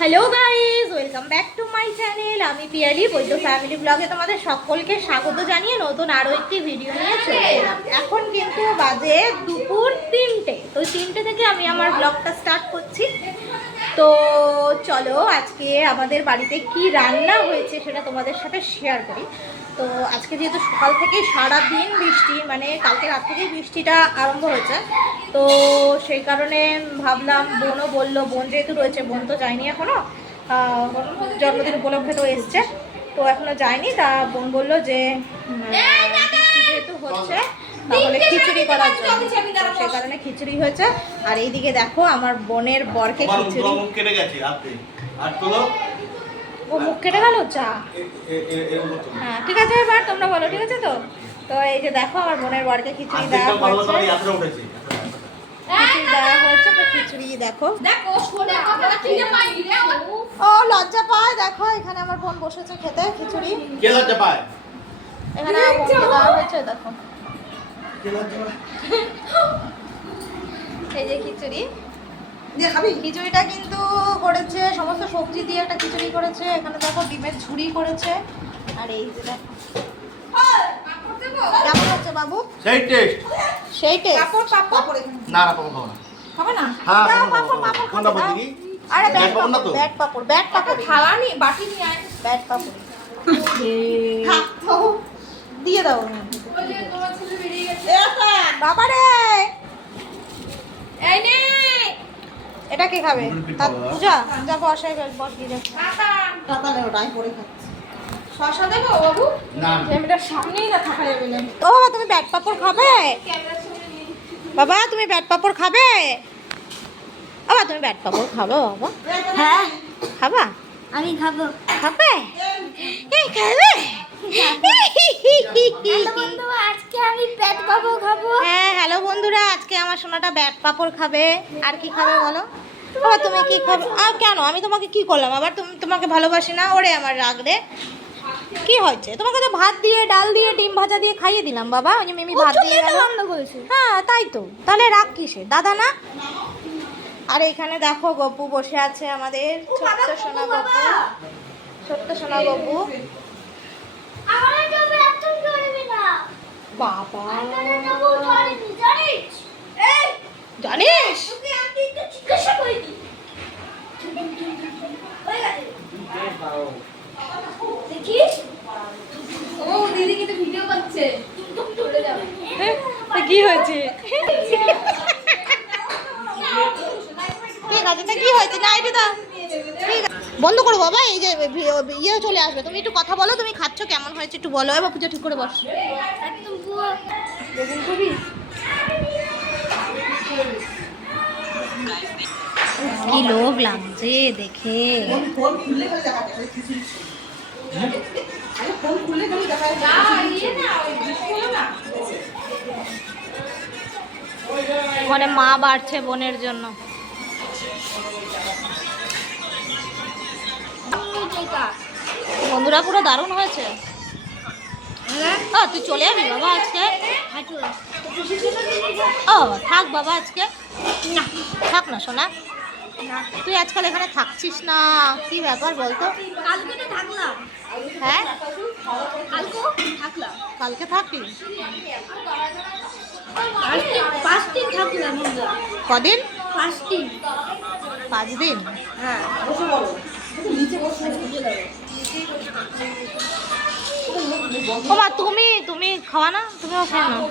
Hello guys, welcome back to my channel. আমি পিয়ালি বৈদ্য family ব্লগে তোমাদের সকলকে স্বাগত জানিয়ে নতুন আরও একটি ভিডিও নিয়ে চলে এলাম। এখন কিন্তু বাজে দুপুর 3টে, তো 3টে থেকে আমি আমার ব্লগটা স্টার্ট করছি। তো চলো আজকে আমাদের বাড়িতে কি রান্না হয়েছে সেটা তোমাদের সাথে শেয়ার করি। তো আজকে যেহেতু সকাল থেকে সারা দিন বৃষ্টি, মানে কালকে রাত থেকেই বৃষ্টিটা আরম্ভ হয়েছে, তো সেই কারণে ভাবলাম, বোনও বললো, বোন যেহেতু রয়েছে, বোন তো যায়নি এখনও, জন্মদিন উপলক্ষে তো এসছে, তো এখনও যায়নি। তা বোন বললো যে বৃষ্টি যেহেতু হচ্ছে তাহলে খিচুড়ি করার জন্য, সেই কারণে খিচুড়ি হয়েছে। আর এইদিকে দেখো আমার বোনের বরকে খিচুড়ি, ও মুখ কেটে গেল চা। হ্যাঁ ঠিক আছে, এবার তোমরা বলো, ঠিক আছে তো। তো এই যে দেখো আমার বোনের বরকে খিচুড়ি দেওয়া হয়েছে, খিচুড়ি দেওয়া হয়েছে। তো খিচুড়ি দেখো, ও লজ্জা পায়। দেখো এখানে আমার বোন বসেছে খেতে খিচুড়ি, এখানে বোনকে দেওয়া হয়েছে। দেখো এই যে খিচুড়ি, খিচুড়িটা কিন্তু করেছে সমস্ত সবজি দিয়ে একটা খিচুড়ি করেছে। এখানে দেখো ডিমের ঝুড়ি করেছে। আর এই যে দেখো কেমন হচ্ছে বাবু, সেই টেস্ট, সেই টেস্ট। পাপড় না, না পাপড় খাবো না, খাবে না? হ্যাঁ পাপড়, পাপড় কোনটা বলি কি? আরে ব্যাট পাপড়, ব্যাট পাপড়, ব্যাট পাপড় খাওয়া নি, বাটি নিয়ে আয়, ব্যাট পাপড় দিয়ে দাও। বলে তোমার ছেলে বেরিয়ে গেছে বাবা রে, এই নে এটা কে খাবে? পূজা যা বসাই, বস দিয়ে যা। পাতা নেই, ওটাই পরে খাচ্ছি। শসা দেবো বাবু? না, ক্যামেরার সামনেই না থাকা যাবে না। ও বাবা তুমি ব্যাট পাপড় খাবে? বাবা তুমি ব্যাট পাপড় খাবে? বাবা তুমি ব্যাট পাপড় খাবে? বাবা হ্যাঁ খাবা, আমি খাবো। খাবে? এই খাবে? হ্যালো বন্ধুরা, আজকে আমি ব্যাট পাপড় খাবো। হ্যাঁ হ্যালো বন্ধুরা, আজকে আমার সোনাটা ব্যাট পাপড় খাবে। আর কি খাবে বলো? বাবা তুমি কি খাবে? আর কেন, আমি তোমাকে কি করলাম আবার? তুমি, তোমাকে ভালোবাসি না? ওরে আমার রাগ রে, কি হয়েছে? তোমাকে তো ভাত দিয়ে, ডাল দিয়ে, ডিম ভাজা দিয়ে খাইয়ে দিলাম বাবা। ওই যে মিমি ভাত দিয়ে গেল। হ্যাঁ তাই তো, তাহলে রাগ কিসে? দাদা না? আর এখানে দেখো গপু বসে আছে, আমাদের ছোট্ট সোনা গপু, ছোট্ট সোনা গপু। আমারে তো বেতন করবে না বাবা, আমারে তো ধরেনি জানিস? এই জানিস তোকে আমি তো জিজ্ঞাসা করিনি। হয়ে গেছে দেখিস, ও দিদি কিন্তু ভিডিও করছে, চলে যাবে। কি হয়েছে? ঠিক আছে, তা কি হয়েছে? না এটা দাও, ঠিক আছে বন্ধ করো বাবা। এই যে ইয়ে চলে আসবে, তুমি একটু কথা বলো, তুমি খাচ্ছ কেমন হয়েছে একটু বলো। এবার পুজো ঠিক করে বস। একদম পুরো বেগুন কবি কি লোভ লাগছে দেখে। ওখানে মা বাড়ছে বোনের জন্য। বন্ধুরা পুরো দারুণ হয়েছে। তুই চলে যাবি বাবা আজকে? ও থাক বাবা আজকে, না থাক না সোনা, তুই আজকাল এখানে থাকছিস না, কি ব্যাপার বলতো? কালকে তো থাকলাম। হ্যাঁ কালকে থাকলাম, কালকে থাকলি? 5 দিন থাকলাম। কদিন? 5 দিন। 5 দিন? হ্যাঁ ও মা তুমি তুমি খাওয়া না, তুমিও খেয়ে নাও।